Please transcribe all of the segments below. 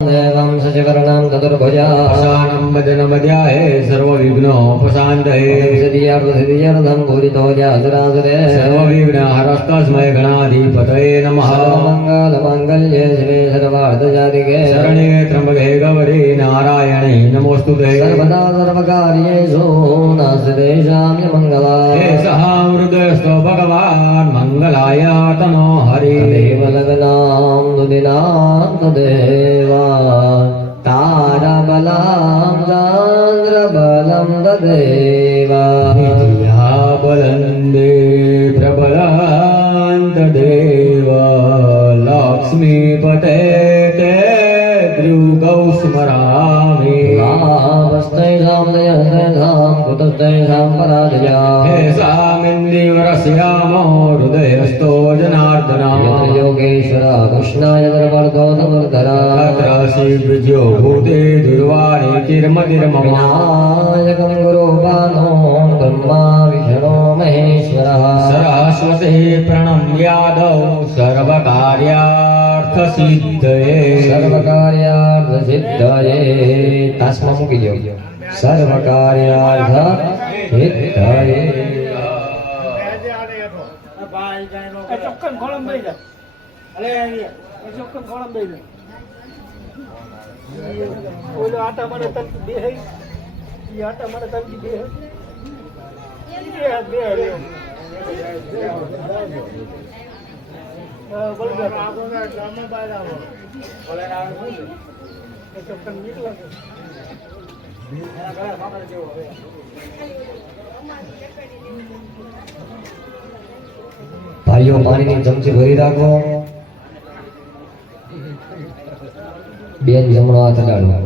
देवं सचिवर्णं चतुर्भुजां भजनमध्याये सर्वविघ्नोपशान्तये सिद्धियर्धं पूरितो जासुरासुरे सर्वविघ्नहरस्तस्मै गणाधिपतये नमः मङ्गलमाङ्गल्ये शिवे सर्वार्थसाधिके शरण्ये त्र्यम्बके गौरी नारायणे नमोस्तुते सर्वदा सर्वकार्येषु नास्ति तेषां मङ्गलाय एषः हृदयस्थो भगवान् मङ्गलाय तनो हरि तदेव लग्नां दुदिनां तदेव तारबलं चन्द्रबलं तदेव बलन्दे प्रबलान्तदेव लक्ष्मीपते ते भृगौ स्मरामि लाभस्तैषां दयस्तैषां कुतस्तैषां पराजया हेषामिन्दीवरस्यामो हृदयस्थो जनार्दना यत्र योगेश्वर कृष्णाय दर्वर्धो नमर्धरा तत्र श्रीविजयो भूते दुर्वाणी तिर्मतिर्मम विनायकं गुरुपानो ब्रह्मा विष्णो महेश्वरः सरस्वती प्रणम्यादौ सर्वकार्यार्थसिद्धये सर्वकार्यार्थसिद्धये तस्मै मुकियो सर्वकार्यार्थसिद्धये ચોક્કન ખોળમ દઈ દે અરે ચોક્કન ખોળમ દઈ દે ઓલો આટા મને તન બે હે ઈ આટા મને તન બે હે બે બોલ દે આપણને ગામમાં બહાર આવો બોલે આવે ચોક્કન નીકળો ઘર બાપા જેવો હવે ભાઈઓ પાણીની ચમચી ભરી રાખો બેન જમણો હાથ અડાડો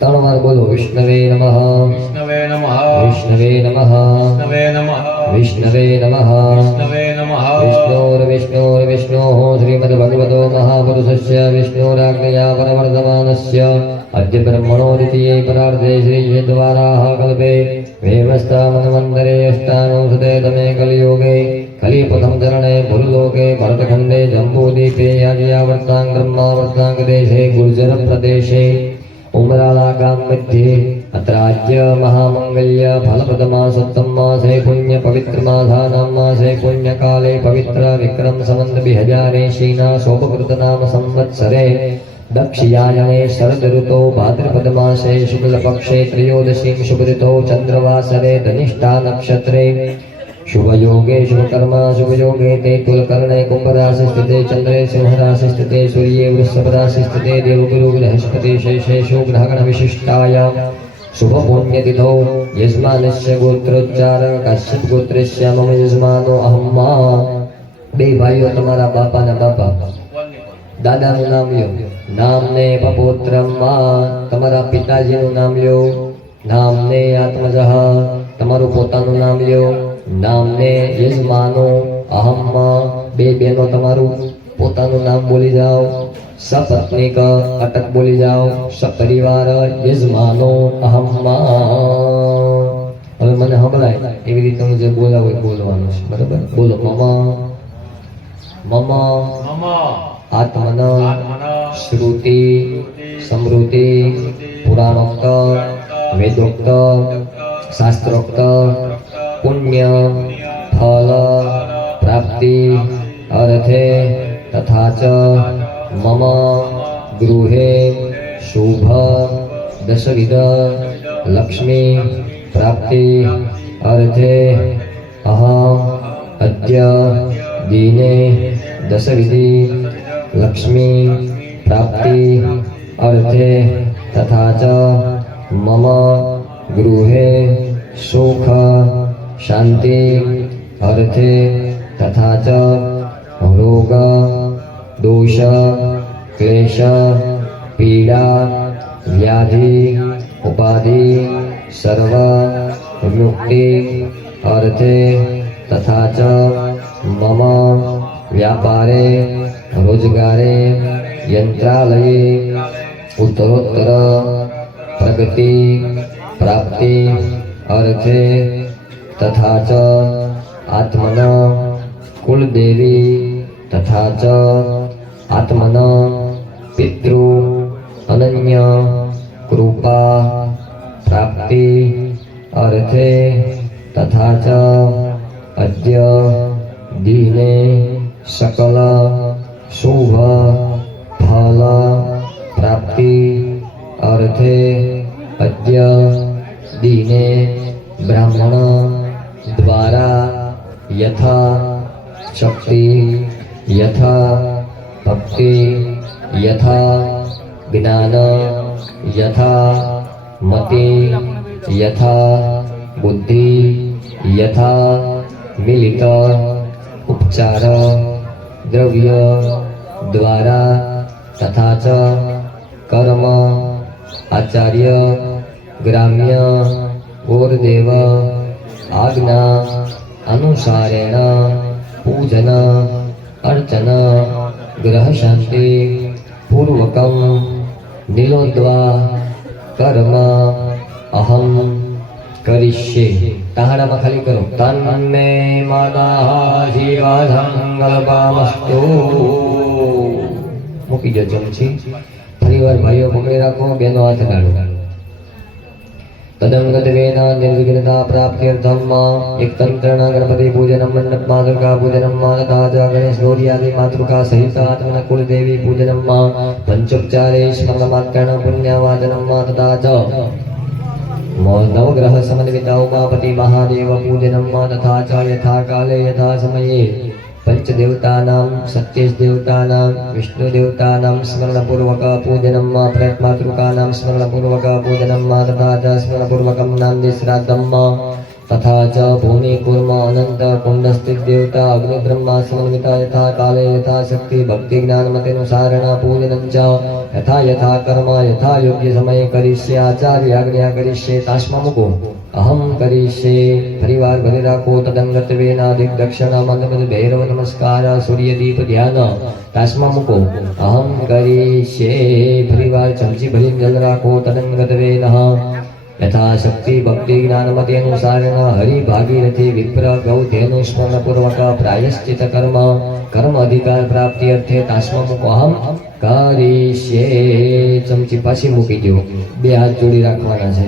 ત્રણ વાર બોલો વિષ્ણવે નમઃ વિષ્ણવે નમઃ વિષ્ણવે નમઃ વિષ્ણવે નમઃ વિષ્ણવે નમઃ વિષ્ણવે નમઃ વિષ્ણોર્વિષ્ણોર્વિષ્ણોः શ્રીમદ્ભગવતો મહાપુરુષસ્ય વિષ્ણોરાज्ञया પરવર્ધમાનસ્ય अद्य ब्रह्मणो द्वितीये परार्धे श्रीद्वाराः कल्पे वेमस्तामन्वन्तरे अष्टानोषधे तमे कलियुगे कलिपथं चरणे भूलोके भरतखण्डे जम्बूद्वीपे याज्ञावर्तां ब्रह्मावर्ताङ्गदेशे गुर्जरप्रदेशे उमरालागां मध्ये अत्राद्य महामङ्गल्य फलप्रदमासत्तं मासे पुण्यपवित्रमाधानां मासे पुण्यकाले पवित्र विक्रम संवत् 2080 शोभकृतनाम संवत्सरे दक्षियायने शरद ऋतौ भाद्रपद मासे शुक्ल पक्षे त्रयोदशीं शुभऋतौ चंद्रवासरे धनिष्ठा नक्षत्रे शुभयोगे शुभकर्मा शुभयोगे ते तुलकर्णे कुंभ राशि स्थिते चंद्रे सिंह राशि स्थिते सूर्ये वृषभ राशि स्थिते देवगुरु बृहस्पति शेषेषु ग्रहगण विशिष्टायां शुभ पुण्यतिथौ यजमानस्य गोत्रोच्चार कश्यप गोत्रस्य मम यजमानो अहम्मा बे भाइयों तमारा बापा ना बापा दादाનું નામ લ્યો નામને પપોત્રમા તમારા પિતાજીનું નામ લ્યો નામને આત્મજઃ તમારું પોતાનું નામ લ્યો નામને યજમાનો અહમ્મા બે બેનો તમારું પોતાનું નામ બોલી જાઓ સપત્નીક અટક બોલી જાઓ સપરિવાર યજમાનો અહમ્મા હવે મને સંભળાય એવી રીતે હું જે બોલાવો એ બોલવાનું છે બરાબર બોલો મમ મમ મમ आत्मन श्रुति समृद्धि पुराणोक्त वेदोक्त शास्त्रोक्त पुण्य फल प्राप्ति अर्थे तथा च मम गृहे शुभ दशविध लक्ष्मी प्राप्ति अर्थे अहम अद्य दिने दशविधि लक्ष्मी प्राप्ति अर्थे तथा च मम गृहे सुख शांति अर्थे तथा च रोग दोष क्लेश पीड़ा व्याधि उपाधि सर्व मुक्ति अर्थे तथा च मम व्यापारे रोजगारे यंत्रालये उत्तरोत्तर प्रगति प्राप्ति अर्थे तथा च आत्मन कुलदेवी तथा च आत्मन पितृ च अद्य दीने सकल शुभ फल प्राप्ति अर्थे अद्य दीने ब्राह्मण द्वारा यथा शक्ति यथा भक्ति यथा ज्ञान यथा मति यथा बुद्धि यथा मिलित उपचार द्रव्य द्वारा तथा च कर्म आचार्य ग्राम्य गोरदेव आज्ञा अनुसारेण पूजन अर्चन ग्रह शांति पूर्वकम नीलोद्वा कर्म अहम करिष्ये। ताहड़ाમાં ખાલી કરો તન્મે માતા જીવાધંગલ્પામસ્તુ મૂકી દો ચમચી ફરીવાર ભાઈઓ પકડી રાખો બેનો હાથ કાઢો તદંગતવેન નિર્વિઘ્નતા પ્રાપ્ત્યર્થમ એક તંત્રના ગણપતિ પૂજનમ મંડપ માતૃકા પૂજનમ તથા ચ ગણેશ ગૌરી માતૃકા સહિત આત્મના કુલદેવી પૂજનમ પંચોપચારે સ્મરણમાત્રેણ પુણ્યવાદનમ તથા ચ नवग्रह समन्वित उमापति महादेव पूजनम तथा च यथा काले यथा समये पंचदेवतानां सत्यदेवतानां विष्णुदेवतानां स्मरणपूर्वक पूजनम प्रयत्मातृकानां स्मरणपूर्वक पूजनम तथा च स्मरणपूर्वकं नान्दी श्राद्धम तथा च भूमि कूर्म अनंत कुंडस्थित देवता अग्निब्रह्मा समन्वित यथा काले यथा शक्ति भक्ति ज्ञान मतेनुसारेण पूजनं च यथा यथा कर्म यथा योग्य समय करिष्ये आचार्य आज्ञा करिष्ये तास्मा मुको अहम करिष्ये। परिवार भरे राखो तदंगत्वेन दिग्दक्षिण मंदमद भैरव नमस्कार सूर्य दीप ध्यान तास्मा मुको अहम करिष्ये। परिवार चमची भरी जल राखो तदंगत्वेन यथा शक्ति भक्ति ज्ञान मति अनुसारेण हरि भागीरथी विप्र गौधेनु स्मरण पूर्वक प्रायश्चित कर्म कर्म अधिकार प्राप्ति अर्थे तास्मा मुको अहम करिष्ये। चमची पाછી મૂકી દો બે હાથ જોડી રાખવાના છે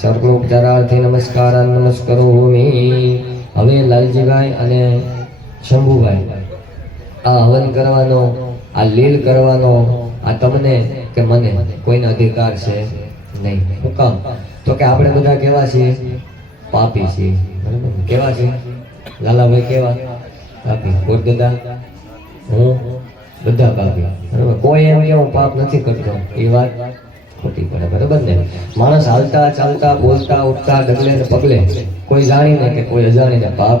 સર્વોપચારાર્થે નમસ્કાર નમસ્કરોમિ। હવે લાલજીભાઈ અને શંભુભાઈ આ હવન કરવાનો આ લીલ કરવાનો આ તમને કે મને કોઈનો અધિકાર છે નહીં। હું કામ તો કે આપણે બધા કેવા છીએ પાપી છીએ બરાબર કેવા છે લાલાભાઈ કેવા પાપી ગોરદાદા હું બધા પાપી બરાબર કોઈ એમ કે હું પાપ નથી કરતો એ વાત ખોટી પડે બરાબર ને। માણસ હાલતા ચાલતા બોલતા ઉઠતા ડગલે ને પગલે કોઈ જાણીને કે કોઈ અજાણીને પાપ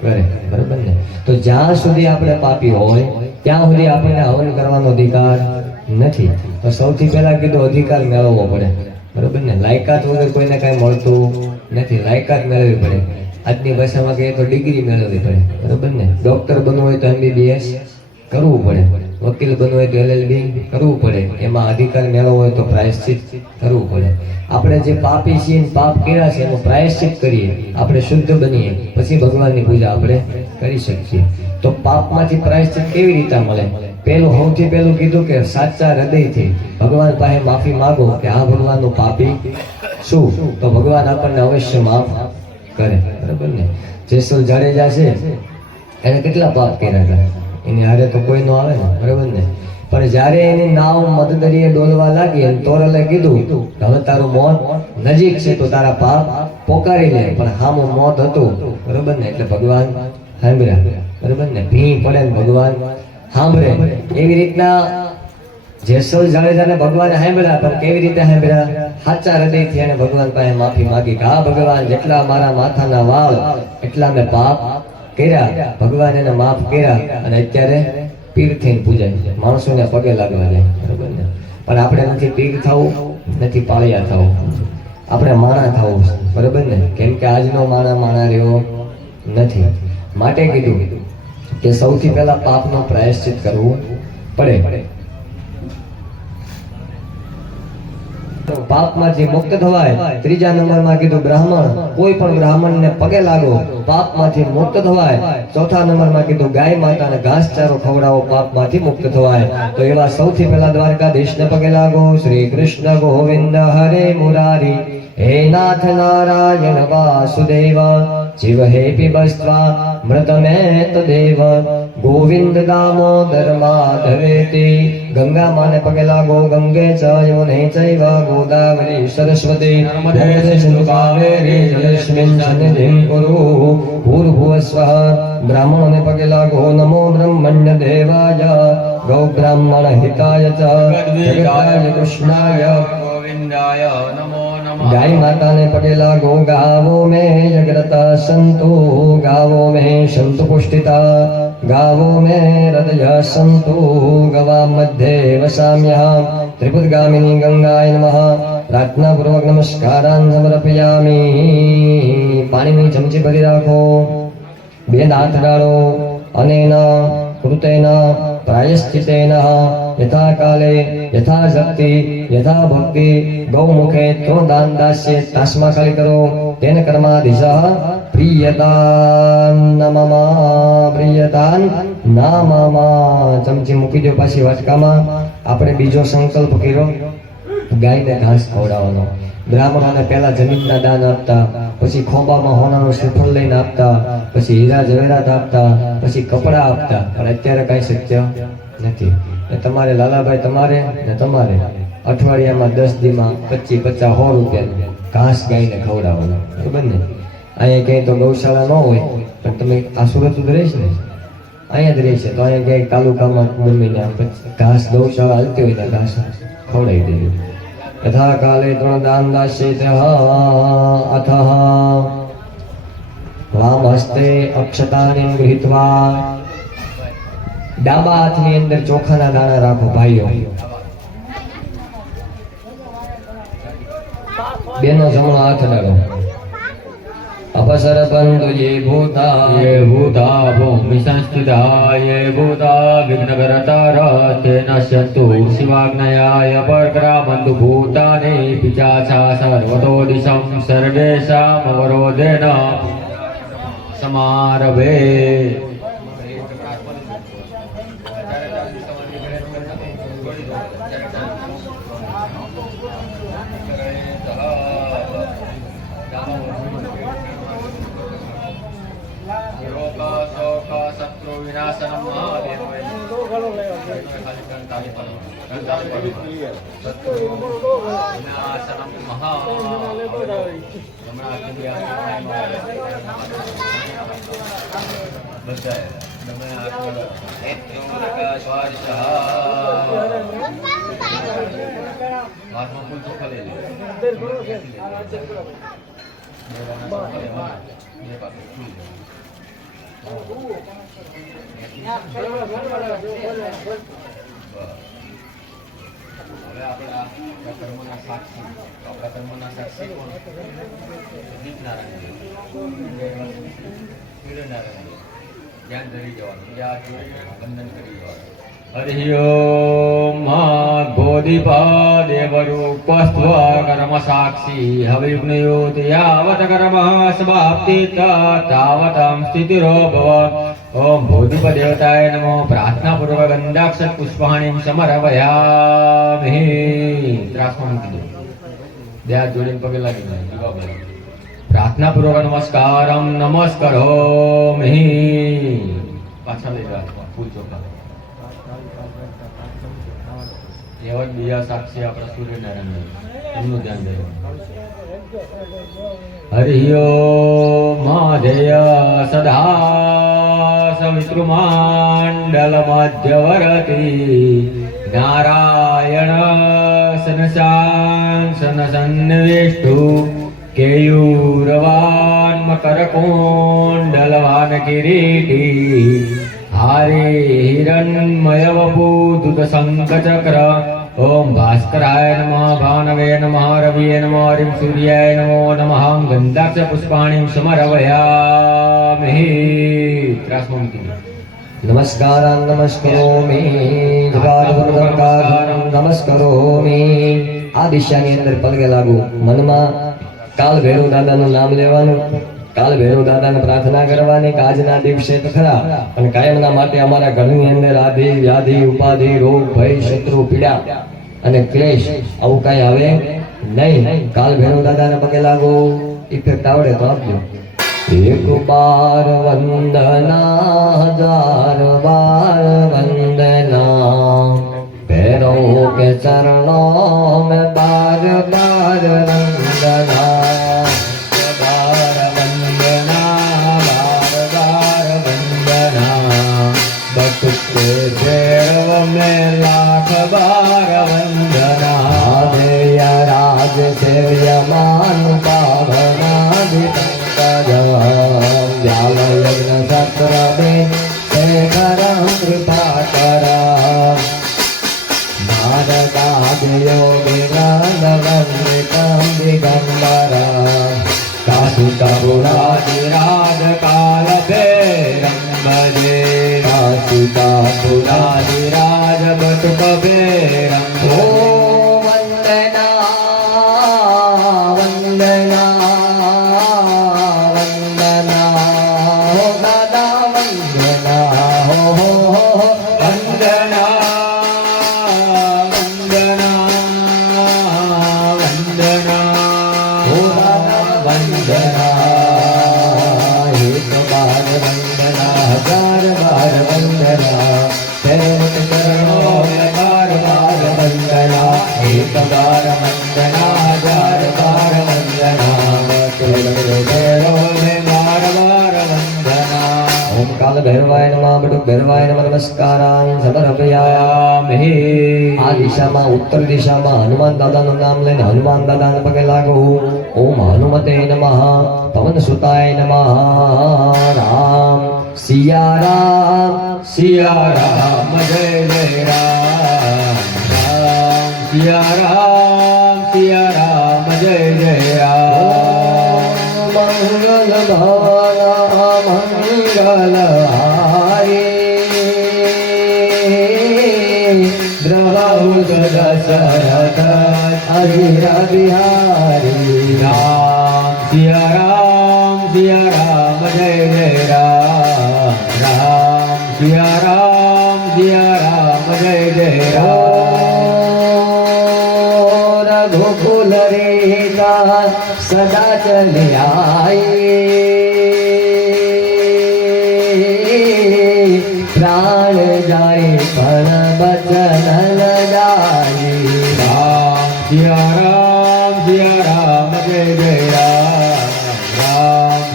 કરે બરાબર ને। તો જ્યાં સુધી આપણે પાપી હોય ત્યાં સુધી આપણને હવન કરવાનો અધિકાર નથી। તો સૌથી પહેલા કીધું અધિકાર મેળવવો પડે બરાબર ને। લાયકાત વગર કોઈને કાંઈ મળતું નથી લાયકાત મેળવવી પડે। આજની ભાષામાં કહીએ તો ડિગ્રી મેળવવી પડે બરાબર ને। ડોક્ટર બનવું હોય તો MBBS કરવું પડે વકીલ બનવું હોય તો LLB કરવું પડે એમાં અધિકાર મેળવવો હોય તો પ્રાયશ્ચિત કરવું પડે। આપણે જે પાપી છીએ પાપ કર્યા છે એનું પ્રાયશ્ચિત કરીએ આપણે શુદ્ધ બનીએ પછી ભગવાનની પૂજા આપણે કરી શકીએ। તો પાપમાંથી પ્રાયશ્ચિત કેવી રીતે મળે? પહેલું સૌથી પહેલું કીધું કે સાચા હૃદયથી ભગવાન પાસે માફી માંગો કે આ ભગવાનનું પાપી છું તો ભગવાન આપણને અવશ્ય માફ કરે બરાબર ને। જેસલ જાડેજા છે એને કેટલા પાપ કર્યા હતા એની હારે તો કોઈ ન આવે ને બરાબર ને। પણ જ્યારે એની નાવ મધદરિયે ડોલવા લાગી અને તોરલે કીધું હવે તારું મોત નજીક છે તો તારા પાપ પોકારી લે પણ હામું મોત હતું બરાબર ને। એટલે ભગવાન સાંભળ્યા બરાબર ને ભી પડે ને ભગવાન સાંભળે એવી રીતના જેસલ જાડેજાને ભગવાને સાંભળ્યા પણ કેવી રીતે સાંભળ્યા સાચા હૃદયથી એને ભગવાન પાસે માફી માંગી કે આ ભગવાન જેટલા મારા માથાના વાળ એટલા મેં પાપ કર્યા ભગવાન એને માફ કર્યા અને અત્યારે પીર થઈને પૂજાય માણસોને પગે લાગવા જાય બરાબર ને। પણ આપણે નથી પીર થવું નથી પાળિયા થવું આપણે માણા થવું બરાબર ને। કેમ કે આજનો માણા માણા રહ્યો નથી માટે કીધું કે સૌથી પહેલા પાપનો પ્રાયશ્ચિત કરવું પડે। પાપમાંથી મુક્ત થવાય। ત્રીજા નંબરમાં કીધું બ્રાહ્મણ કોઈ પણ બ્રાહ્મણને પગે લાગો પાપમાંથી મુક્ત થવાય। ચોથા નંબરમાં કીધું ગાય માતાને ઘાસચારો ખવડાવો પાપમાંથી મુક્ત થવાય। તો એવા સૌથી પહેલા દ્વારકાધીશને પગે લાગો। શ્રી કૃષ્ણ ગોવિંદ હરે મુરારી हे नाथ नारायण वासुदेव જીવ હે પીબસ્ત્વા મૃતમે તદેવ ગોવિંદ દામોદર માધવેતિ ગંગા માને પગે લાગો ગંગે ચ યમુને ચૈવ ગોદાવરી સરસ્વતી નર્મદે સિંધુ કાવેરી જલેસ્મિન સન્નિધિં કુરુ ભૂર્ભુવસ્વઃ બ્રાહ્મણોને પગે લાગો નમો બ્રહ્મણ્ય દેવાય ગૌ બ્રાહ્મણ હિતાય ચ જગતાય કૃષ્ણાય ગોવિંદાય નમો નમઃ. ગાય માતાને પગે લાગો ગાવો મે જગરતા સંતો ગાવો મે સંતુ પુષ્ટિતા ગાવો મે હૃદય સંતો ગવા મધ્યે વસામ્યહં ત્રિપુરગામિની ગંગાય નમઃ. પ્રાર્થનાપૂર્વક નમસ્કારાન સમર્પયામિ. પાણીની ચમચી ભરી રાખો, બે હાથ ડાળો, અનેન કૃતેન પ્રાયશ્ચિતેન યથા કાલે યથા શક્તિ યથા ભક્તિ ગૌમુખે તૃણદાન દાસ્યે તાસ્મા ખાલી કરો તેન કર્માધીશ પ્રિયદાન નમઃ પ્રિયદાન નામઃ. ચમચી મૂકી દો પાછી વાટકામાં. આપણે બીજો સંકલ્પ કર્યો, ગાયને ઘાસ ખવડાવવાનો. બ્રાહ્મણોને પહેલા જમીનના દાન આપતા, પછી ખોબામાં હોનાનું શ્રીફળ લઈને આપતા, પછી હીરા જવેરાત આપતા, પછી કપડાં આપતા. પણ અત્યારે કાંઈ શક્ય નથી. ને તમારે લાલાભાઈ તમારે ને તમારે અઠવાડિયામાં 10 દીમાં 25, 50, 100 રૂપિયા ઘાસ ગાયને ખવડાવવાનો. બરાબર ને? અહીંયા ક્યાંય તો ગૌશાળા ન હોય, પણ તમે આ સુરત જ રહીશ ને, અહીંયા જ રહીશે તો અહીંયા ક્યાંય તાલુકામાં ગમીને ઘાસ ગૌશાળા હાલતી હોય ને ઘાસ ખવડાવી દેવી. યથા કાલે તૃણદાન દાસ્યેત અથઃ વામ હસ્તે અક્ષતાની ગૃહીત્વા. ડાબા હાથની અંદર ચોખાના દાણા રાખો ભાઈઓ. બેનો જમણો હાથ ડાળો. અપસરપંતુ યે ભૂતા ये भूता भूमि संस्थिता ये भूता विघ्नकरतारा ते नश्यन्तु शिवाज्ञयाय परक्रामन्तु भूतानि पिशाचा सर्वतो दिशं सर्वेषाम् अवरोधेन समारभे. હવે આપણા કર્મોના સાક્ષી, આપણા કર્મોના સાક્ષી કોણ? દીપનારાયણ, સૂર્યનારાયણ. ધ્યાન ધરી જવાનું, યાદ વંદન કરી જવાનું. हरि ओम बोधिपा देवरूपस्त्व कर्म साक्षी हविग्नयोति यावत कर्म समाप्ति तावतं स्थितिरो भव. ओम बोधिप देवताय नमो. प्रार्थना पूर्वक गंधाक्षर पुष्पाणि समर्पयामि. ત્રાસમાં મૂકી દો, બે હાથ જોડીને પગે લાગી દો. પ્રાર્થના પૂર્વક નમસ્કારમ નમસ્કારોમિ. પાછા લઈ જાઓ ફૂલ ચોખા. એવા બીજા સાક્ષી આપણા સૂર્યનારાયણ, એમનું ધ્યાન દેવાનું. હરિ ઓમ માધેય સદા સવિતૃમાંડલ મધ્યવરતી નારાયણ સનસાન સન્નિવેષ્ટુ કેયુરવાન મકરકુંડલવાન કિરીટી હારે હિરણ્મય વપુદુત શંખચક્ર. ઓમ ભાસ્કરાય નમઃ ભાનવે નમઃ રવિએ નમઃ હરિમ સૂર્યાય નમો નમઃ. ગંધાક્ષ પુષ્પાણિ સમર્પયામિ. ત્રાસમાં મૂકી દો. નમસ્કારાન નમસ્કરોમિ જગાદવર્ધનકારં નમસ્કરોમિ. આ દિશાની અંદર પલકે લાગુ. મનમાં કાલ ભૈરવ દાદાનું નામ લેવાનું, કાલ ભૈરવ દાદાને પ્રાર્થના કરવાની કે આજના દિવસે તો ખરા પણ કાયમના માટે અમારા ઘરની અંદર આધિ વ્યાધિ ઉપાધિ રોગ ભય શત્રુ પીડા અને ક્લેશ આવું કાંઈ આવે નહીં. કાલ ભૈરવ દાદાને પગે લાગો. ઇફેક્ટ આવડે તો આપજો. एक बार वंदना हजार बार वंदना पैरों के चरणों में बार बार वंदना बार वंदना बार बार वंदना भक्त के पैरों में लाख बार वंदना देय राज सेव्यमान व्याल यज्ञ सत्र में शेखर कृपा करा भारतादियो विनंदवन्दितं दिगंबरा काशिकापुरादिराज काल भैरं भजे काशिकापुरादिराज बटुक भैरं भजे वंदना वंदना वंदना हो दादा वंदना हो वंदना वंदना वंदना हो दादा वंदना एक बार वंदना हजार बार वंदना तेरे चरणों में बार बार वंदना एक बार वंदना हजार बार वंदना तेरे चरणों में बार बार वंदना ओम काल भैरवाय नमः बटुक भैरवाय नमः नमस्कारान् समर्पयामि આ દિશામાં ઉત્તર દિશામાં હનુમાન દાદાનું નામ લઈને હનુમાન દાદાને પગે લાગો ઓમ હનુમતે નમઃ પવન સુતાય નમઃ રામ સિયા રામ જય જય રામ રામ સિયા રામ જય જય રામ મંગલ ભવન મંગલ હારી દ્રવહુત દશરથ અધીર બિહારી રામ સિયા રામ જય જય રામ રામ સિયા રામ જય જય રામ રઘુકુલ રેતા સદા ચલી આઈ પ્રાણ જાય પણ બચન ન જાય રામ સિયા રામ જય જય રામ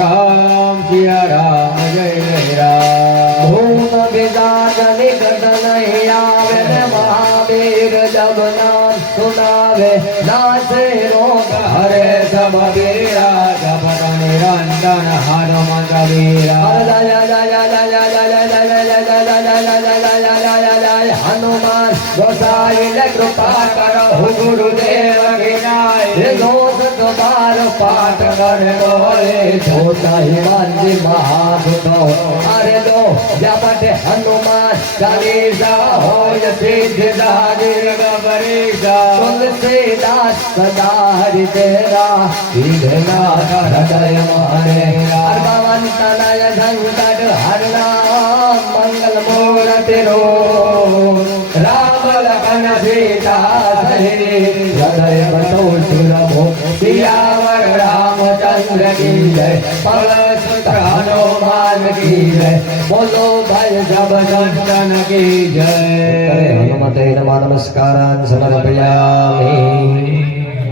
રામ સિયા રામ જય જય રામ ભૂમ વિદાત નિકટ નહીં આવે ને મહાવીર જબ નામ સુનાવે નાસે રોગ હરે સબ વીરા જપત નિરંજન હનુમંત વીરા જય જય જય જય જય હનુમાન ગોસાઈ ને કૃપા કરો ગુરુદેવ વિનાય દોષ તમાર પાઠ કરે બોલે છોટા હિમાનજી મહાભૂતો અરે દો જપટ હનુમાન ચાલીસા હોય સિદ્ધ દાગીર ગબરીસા તુલસીદાસ સદા હરિ તેરા વિઘ્ના હૃદય મારે અર્ભવન તનય સંકટ હરણા મંગલ મૂર્તિ રો રામ લખન સીતા સહિત હૃદય બસો સુરભો સિયાવર રામચંદ્ર કી જય પવન સુત હનુમાન કી જય બોલો ભાઈ જબ સંતન કી જય હનુમતે નમઃ નમસ્કારાન સમર્પયામિ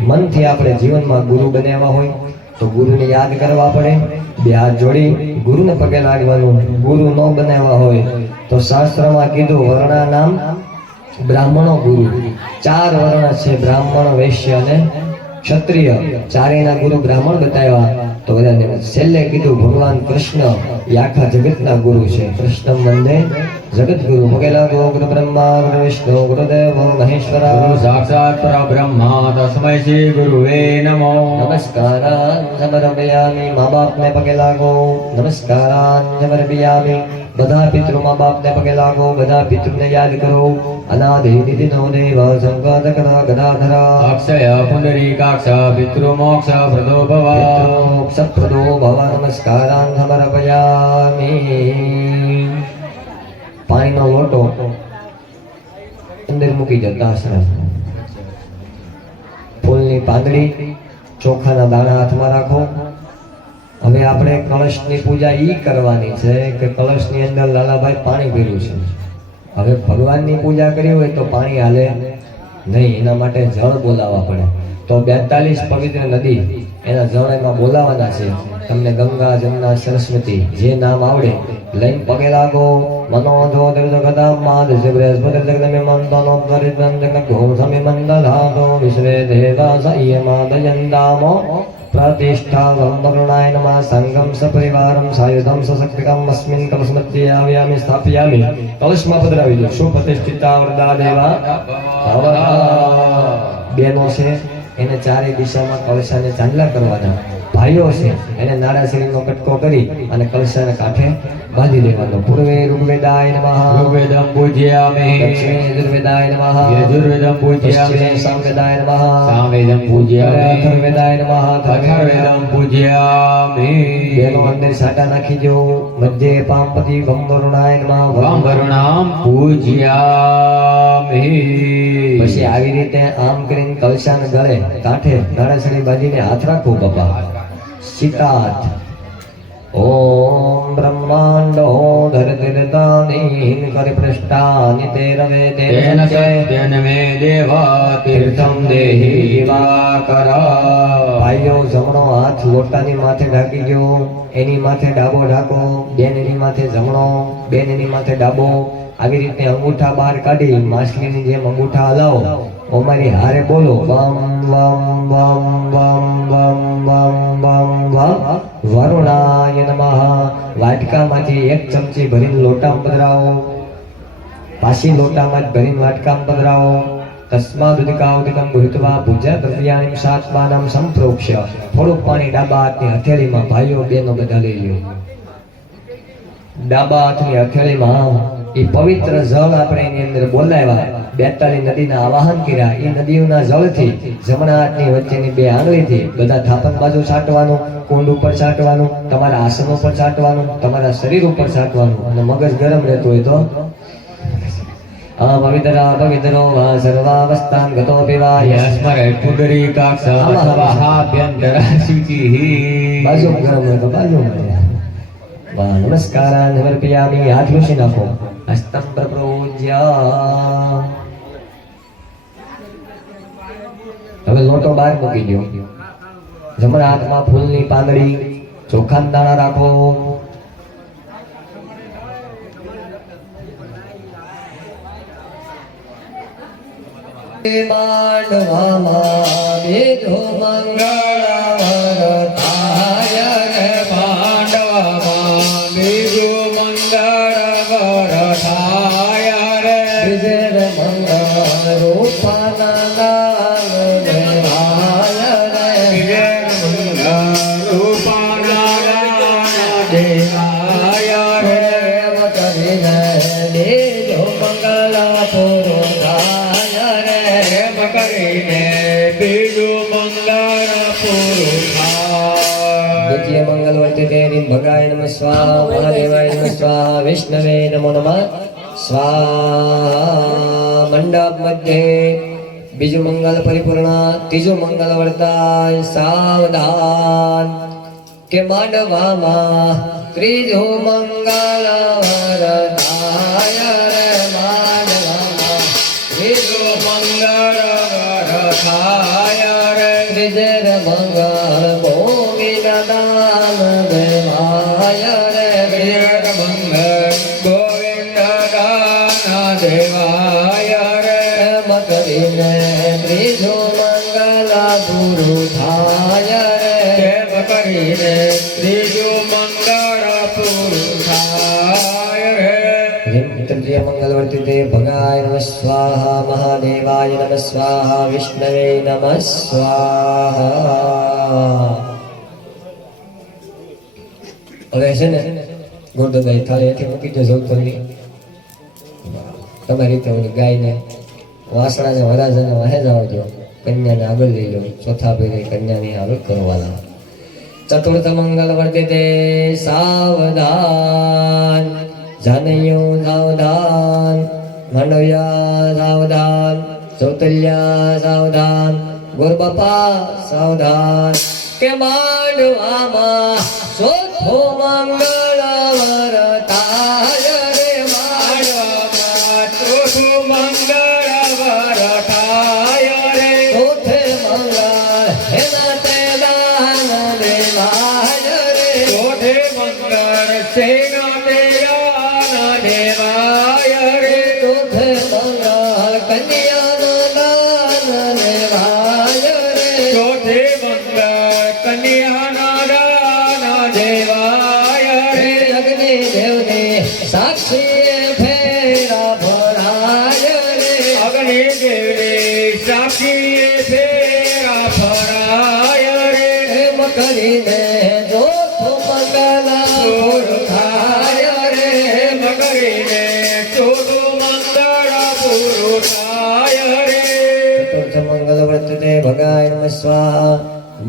મનથી આપણે જીવનમાં ગુરુ બન્યા હોય તો ગુરુને યાદ કરવા પડે બે હાથ જોડી ગુરુને પગે લાગવાનું ગુરુ ન બનાવ્યા હોય તો શાસ્ત્રમાં કીધું વર્ણા નામ બ્રાહ્મણો ગુરુ ચાર વર્ણ છે બ્રાહ્મણ વૈશ્ય અને ક્ષત્રિય ચારેયના ગુરુ બ્રાહ્મણ બતાવ્યા તો બધાને છેલ્લે કીધું ભગવાન કૃષ્ણ એ આખા જગતના ગુરુ છે કૃષ્ણ વંદે જગત ગુરુ પગે લાગો ગુરુ બ્રહ્મા ગુરુ વિષ્ણુ ગુરુદેવ મહેશ્વરા ગુરુ સાક્ષાત પરબ્રહ્મા તસ્મૈ શ્રી ગુરુવે નમો નમસ્કારાન સમર્પયામિ મા બાપને પગે લાગો નમસ્કારાન સમર્પયામિ બધા પિતૃ મા બાપને પગે લાગો બધા પિતૃને યાદ કરો અનાદિ નિધિનો દેવ સંકટ કરા ગદાધરા અક્ષય પુંડરીકાક્ષ પિતૃમોક્ષ પ્રદો ભવ સપ્રદો ભવ નમસ્કારાન સમર્પયામિ પાણીનો લોટો અંદર મૂકી જતા આશ્રમ ફૂલની પાંદડી ચોખાના દાણા હાથમાં રાખો હવે આપણે કળશની પૂજા ઈ કરવાની છે કે કળશની અંદર લાલાભાઈ પાણી પીર્યું છે. હવે ભગવાનની પૂજા કરવી હોય તો પાણી હાલે નહીં, એના માટે જળ બોલાવવા પડે. તો 42 પવિત્ર નદી એના જળ એમાં બોલાવાના છે. તમને ગંગા, જમના, સરસ્વતી જે નામ આવડે લઈને પગે લાગો. મનોજો દર્દગદા માદ જબ્રેસ્પતિ જગદમે મંદનો પરિબંધક ઘોષમિ મંદધાતો વિશ્વે દેવા સયમાદયંદામો પ્રતિષ્ઠા વરુણાય નમઃ. સંગમ સપરિવારમ સાયુધમ સશક્તિકમ અસ્મિન કલશમધ્યે આવ્યામિ સ્થાપયામિ. કલશમાં પધરાવી દો. સુપ્રતિષ્ઠિતા વરદા દેવા બેનો છે એને ચારે દિશામાં કળશાને ચાંદલા કરવાના. ભાઈઓ છે એને નાળાશરીનો કટકો કરી અને કળશાને કાંઠે બાંધી દેવાનો. પૂર્વે ઋગ્વેદાય નમઃ. ઋગ્વેદમ પૂજયામિ. દક્ષિણે યજુર્વેદાય નમઃ. યજુર્વેદમ પૂજયામિ. પશ્ચિમે સામવેદાય નમઃ. સામવેદમ પૂજયામિ. અથર્વવેદાય નમઃ. અથર્વવેદમ પૂજયામિ. બેનો અંદર સાટા નાખી દો. મધ્યે પામપતિ વરુણાય નમઃ. વમ વરુણામ પૂજયામિ. પછી આવી રીતે આમ કરીને કળશાને ગળે કાંઠે નાળાશરી બાંધીને હાથ રાખો બાપા. સીતાથ ઓમ બ્રહ્માંડો ધરતિરતાનીન પરિપૃષ્ટાનિ તે રવે તેન તેન સત્યન મે દેવા તીર્થમ દેહી દિવાકર. ભાઈઓ જમણો હાથ લોટાની માથે ઢાંકી ગયો. એની માથે ડાબો ઢાંકો. બેન એની માથે જમણો, બેન એની માથે ડાબો. આવી રીતે અંગૂઠા બહાર કાઢી માછલીની જેમ અંગૂઠા હલાવો. અમારી હારે બોલો વમ વમ વમ વમ વમ વમ વમ વમ વરુણાય નમઃ. વાટકામાંથી એક ચમચી ભરીને લોટામાં પધરાવો. પાછી લોટામાં જ ભરીને વાટકામાં પધરાવો. તસ્માદુદકાઉદકમ ભૂત્વા પૂજા દ્રવ્યાણિ સાત્માનમ સંપ્રોક્ષ્ય. થોડુંક પાણી ડાબા હાથની હથેળીમાં ભાઈઓ બહેનો બધા લઈ લો. ડાબા હાથની હથેળીમાં એ પવિત્ર જળ આપણે એની અંદર બોલાવ્યા. 42 નદીના આવાહન કર્યા. એ નદીઓના જળથી જમણા હાથની વચ્ચેની બે આંગળીથી બધા થાપણ બાજુ છાંટવાનું, કુંડ ઉપર છાંટવાનું, તમારા આસન ઉપર છાંટવાનું, તમારા શરીર ઉપર છાંટવાનું. અને મગજ ગરમ રહેતું હોય તો પવિત્રા પવિત્રો વા સર્વાવસ્થાન ગતો પીવા યસ્મરે પુંડરીકાક્ષ સ્વાહાભ્યંતરાશુચિઃ. બાજુ ગરમ હોય તો બાજુમાં. નમસ્કારાન સમર્પયામિ. હાથ લૂછી નાખો. હસ્તમ પ્રપ્રોજ્ય. હવે લોટો બહાર મૂકી દો. જમણા હાથમાં ફૂલની પાંદડી, ચોખાના દાણા રાખો. માંડવામાં વેદો મંગળવરતાય રે. પાંડવામાં બીજુ મંગળવરથાય રે. વિજય મંગળ રૂપાના નામ દેવાય રે. વિજય મંગળરૂપાના દેવાય રે. પ્રેમ કરીને દેજો મંગળ પુરુષાય રે. પ્રેમ કરીને બીજું મંગળ પુરુષાય. દ્વિતીય મંગલ વર્તિતે ભગાય નમઃ સ્વાહા. મહાદેવાય નમઃ સ્વાહા. વિષ્ણવે નમો નમઃ સ્વાહા. મંડપ મધ્યે બીજું મંગલ પરિપૂર્ણ. ત્રીજું મંગલ વર્તાય. સાવધાન કે માંડવામાં ત્રીજું મંગલ વર્તાય રે. માંડવામાં ત્રીજું મંગળવરથાય રે. ત્રીજે મંગળ ગોવિંદ દાન દેવાય રે. વિજય મંગળ ગોવિંદ દાન દેવાય રે. એમ કરીને ત્રીજું મંગલ ગુરુ થાય રે. કેમ કરીને ત્રીજું મંગળ પુરુષાય રે. તૃતીય મંગલ વર્તિતે ભગાય નમઃ સ્વાહા. મહાદેવાય નમઃ સ્વાહા. વિષ્ણવે નમઃ સ્વાહા. હવે છે ને ગોરધનભાઈ થાળી હેઠે મૂકી દો. સૌતરની તમારી રીતે ઓલી ગાયને વાસણાને વરાજાને વાહે જાવ દો. કન્યાને આગળ લઈ લો. ચોથા ભાઈ કન્યાની આગળ કરવાના. ચતુર્થ મંગલ વર્તિતે સાવધાન. જાનૈયો સાવધાન. માંડવ્યા સાવધાન. સૌતલ્યા સાવધાન. ગોરબાપા સાવધાન. કે માંડવામાં ચોથો મંગળ વરતાય રે માંડવામાં ચોથું મંગળ વરતાય રે ચોથે મંગળ એના તે દાન દેવાય રે ચોથે મંગળ સેના દેવાના દેવાય રે ચોથે મંગળ કન્યાનો દાન દેવાય રે ચોથે મંગળ કન્યાના દાન દેવાય હે રે અગ્નિ દેવને સાક્ષી ફેરા ભરાય રે અગ્નિ દેવને સાક્ષી ફેરા ફરાય રે એમ કરીને ચોથો મંગળ પૂરું થાય રે એમ કરીને ચોથું મંગળ પૂરું થાય રે ચતુર્થ મંગલ વર્તતે ભગાય નમઃ સ્વાહા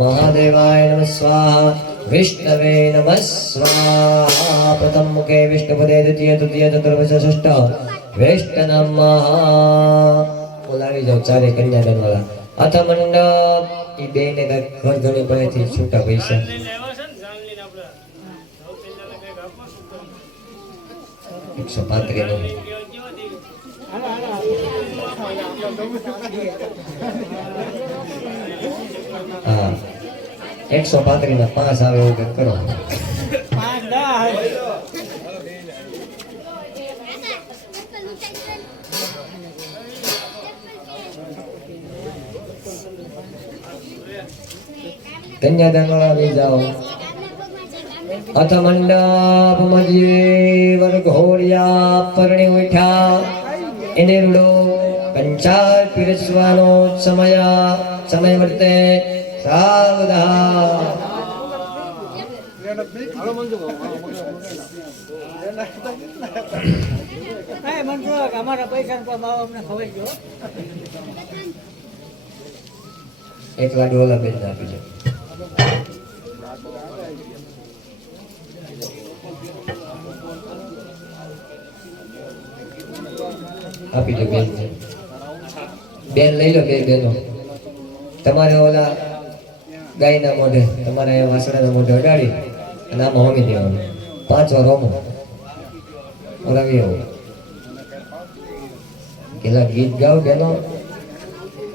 મહાદેવાય નમઃ સ્વાહા વિષ્ણવે નમઃ સ્વાહા પ્રથમ મુખે વિષ્ણુપદે દ્વિતીય તૃતીય ચતુર્દશ ષષ્ઠ વૈષ્ણવ બોલાવી જાઓ ચારે કન્યાદાન વાળા અથ મંડપ ઈ બે ને ઘર ઘણી પાસેથી છૂટા પૈસા 135 નું હા 135 ના 5 આવે એવું કંઈક કરો કન્યાદાન વાળા લઈ જાઓ અથ મંડપ મધ્યે વરઘોડિયા પરણી ઉઠ્યા એને રૂડો પંચાલ પીરસવાનો સમય વર્તે સાવધા અમારા પૈસા અમને ખવાઈ ગયો એક લાડુ ઓલા બેન આપી દો આપી દો બેન બેન લઈ લો બે બેનો તમારે ઓલા ગાયના મોઢે તમારે વાસણાના મોઢે અડાડી અને આમાં હોમી દેવાનું 5 વાર હોમો ઓલાવી આવો કેટલા ગીત ગાવ બેનો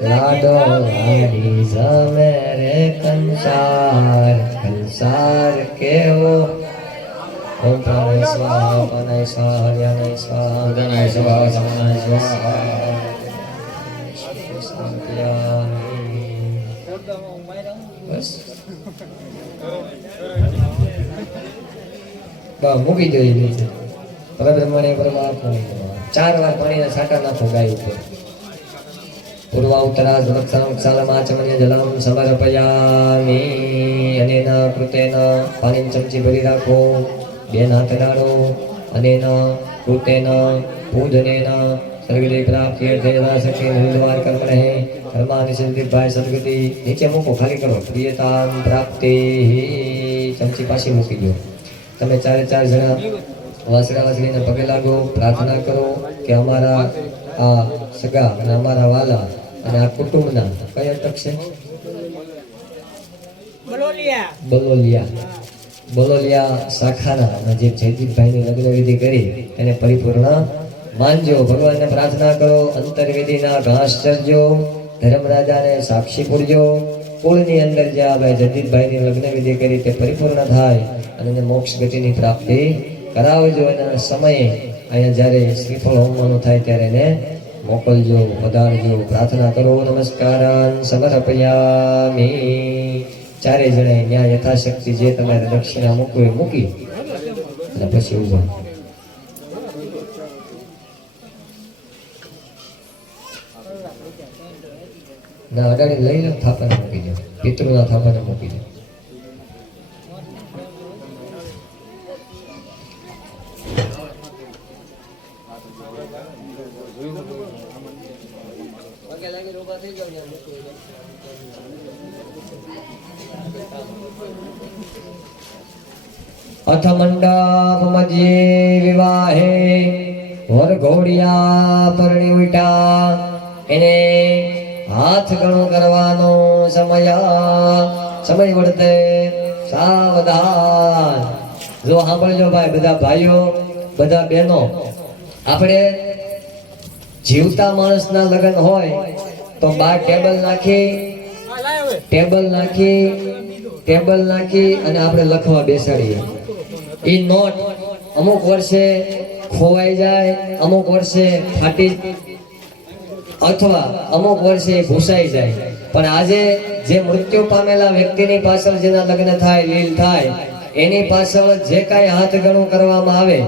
લાડો લાડી જમે રે કંસાર કેવો ઓમ પ્રાણાય સ્વાહા અપાનાય સ્વાહા હરિયાનાય સ્વાહા ઉદાનાય સ્વાહા સમાનાય સ્વાહા બસ મૂકી દો એ નીચે પરબ્રહ્મણે પરમાત્માને 4 વાર પાણીના છાંટા નાખો ગાય ઉપર પૂર્વા ઉત્તરા વૃક્ષાલમાચમન્ય જલમ સમર્પયામિ અનેના કૃતેન પાણીની ચમચી ભરી રાખો 2 હાથ ડાળો અનેના કૃતેન પૂજનેન સર્ગદે પ્રાપ્તિ અર્થે યથાશક્તિ નિર્વાર કર્મણે કર્માની સિદ્ધિભાઈ સદગતિ નીચે મૂકો ખાલી કરો પ્રિયતામ પ્રાપ્તિ ચમચી પાછી મૂકી દો તમે 4 જણા વાસળીને પગે લાગો પ્રાર્થના કરો કે અમારા આ સગા અને અમારા વાલા અને આ કુટુંબના કઈ અટક છે બલોલિયા શાખાના જે જયદીપભાઈની લગ્ન વિધિ કરી એને પરિપૂર્ણ માનજો ભગવાનને પ્રાર્થના કરો અંતરવિધિના ઘાસ ચરજો ધર્મરાજાને સાક્ષી પૂરજો કુળની અંદર જે આ ભાઈ જયદીપભાઈની લગ્ન વિધિ કરી તે પરિપૂર્ણ થાય અને એને મોક્ષ ગતિની પ્રાપ્તિ કરાવજો એના સમયે અહીંયા જ્યારે શ્રીફળ હોમવાનું થાય ત્યારે એને મોકલજો પધારજો પ્રાર્થના કરો નમસ્કારાન સમર્પયામિ 4 જણાએ ન્યાય યથાશક્તિ જે તમારે દક્ષિણા મૂકવી મૂકી અને પછી ઉભા ના અડાડી લઈ લો થાપાને મૂકી દો પિતૃના થાપાને મૂકી દો अथ मंडप मध्य विवाहे वरघोड़िया परणी उठा એને હાથ ગણો કરવાનો સમય સમય વર્તે સાવધાન. જો સાંભળજો ભાઈ, બધા ભાઈઓ, બધા બહેનો, આપણે જીવતા માણસના લગ્ન હોય તો બહાર ટેબલ નાખી અને આપણે લખવા બેસાડીએ. એ નોટ અમુક વર્ષે ખોવાઈ જાય, અમુક વર્ષે ફાટી, અથવા અમુક વર્ષે ભૂસાઈ જાય. પણ આજે જે મૃત્યુ પામેલા વ્યક્તિની પાછળ જેના લગ્ન થાય, લીલ થાય, એની પાછળ જે કાંઈ હાથ ગણું કરવામાં આવે,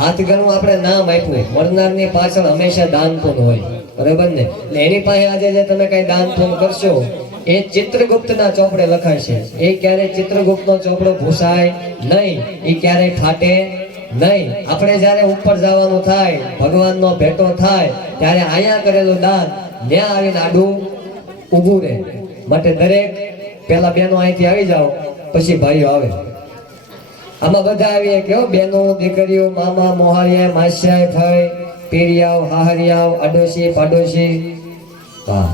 હાથ ગણું આપણે નામ આપ્યું, મરનારની પાછળ હંમેશા દાન પુણ્ય હોય, બરાબર ને? એટલે એની પાસે આજે જે તમે કઈ દાન પુણ્ય કરશો એ ચિત્રગુપ્તના ચોપડે લખાશે. એ ક્યારેય ચિત્રગુપ્તનો ચોપડો ભૂસાય નહીં, એ ક્યારેય ફાટે નહીં. આપણે જ્યારે ઉપર જવાનું થાય, ભગવાનનો ભેટો થાય, ત્યારે અહીંયા કરેલું દાન ત્યાં આવીને આડું ઊભું રહે. માટે દરેક પેલા બહેનો અહીંથી આવી જાઓ, પછી ભાઈઓ આવે. આમાં બધા આવીએ કેવો, બહેનો, દીકરીઓ, મામા, મોહારિયા, માસિયા, ભાઈ, પીરિયાવ, હાહરિયાવ, આડોશી, પાડોશી. હા,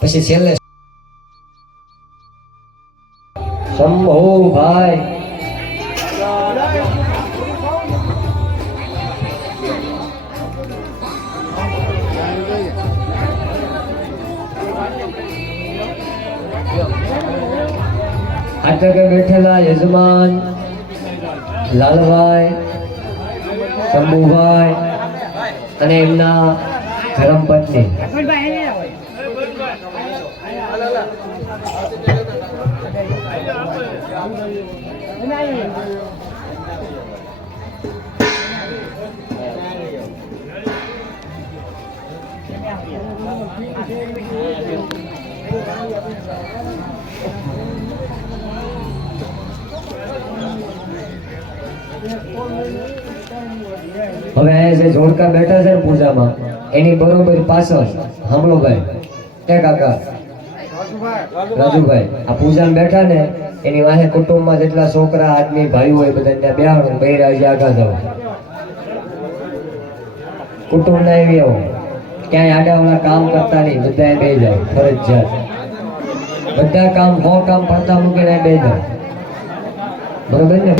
પછી છેલ્લે શંભો ભાઈ. આટકે બેઠેલા યજમાન લાલભાઈ, શંભુભાઈ અને એમના ધર્મપત્ની. હવે અહીંયા જે જોડકા બેઠા છે ને પૂજામાં, એની બરોબર પાછળ હમલોભાઈ, એ કાકા રાજુભાઈ, આ પૂજામાં બેઠા ને એની વાહે કુટુંબમાં જેટલા છોકરા, આદમી, ભાઈઓ હોય બધા ત્યાં બેહાડો, બૈરા આગા જાઓ. કુટુંબ ના એવી આવો, ક્યાંય આડાવાળા કામ કરતા નહીં, બધા બે જાય ફરજિયાત. બધા કામ કામ પડતા મૂકીને બે જાય, બરોબર ને?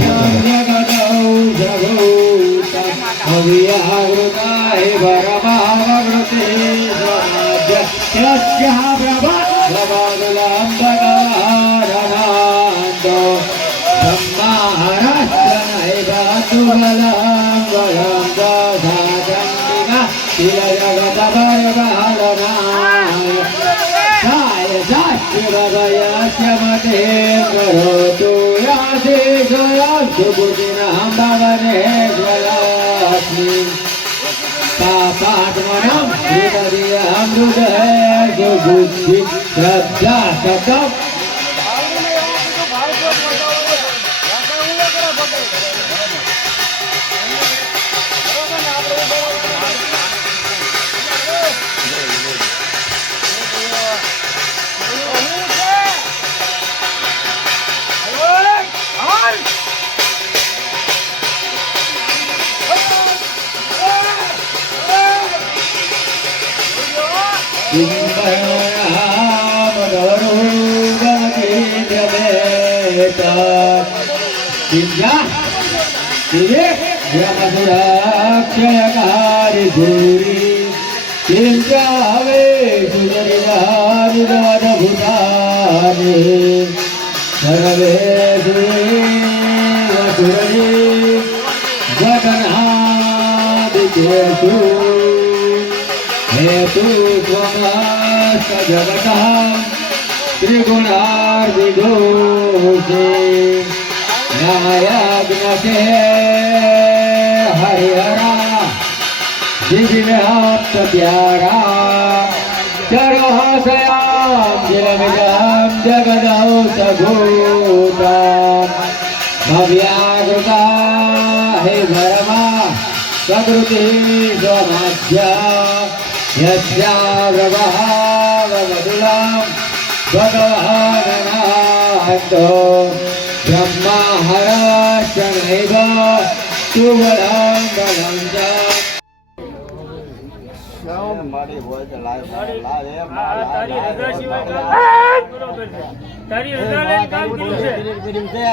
તારી રજા સિવાય કામ બરોબર છે. તારી રજા લઈને કામ કર્યું છે.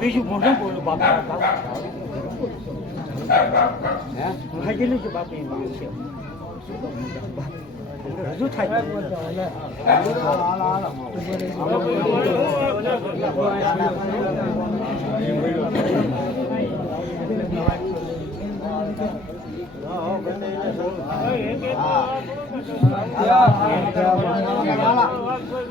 બીજું મોઢું બોલું બાપા કેટલું છે બાપા રજૂ થાય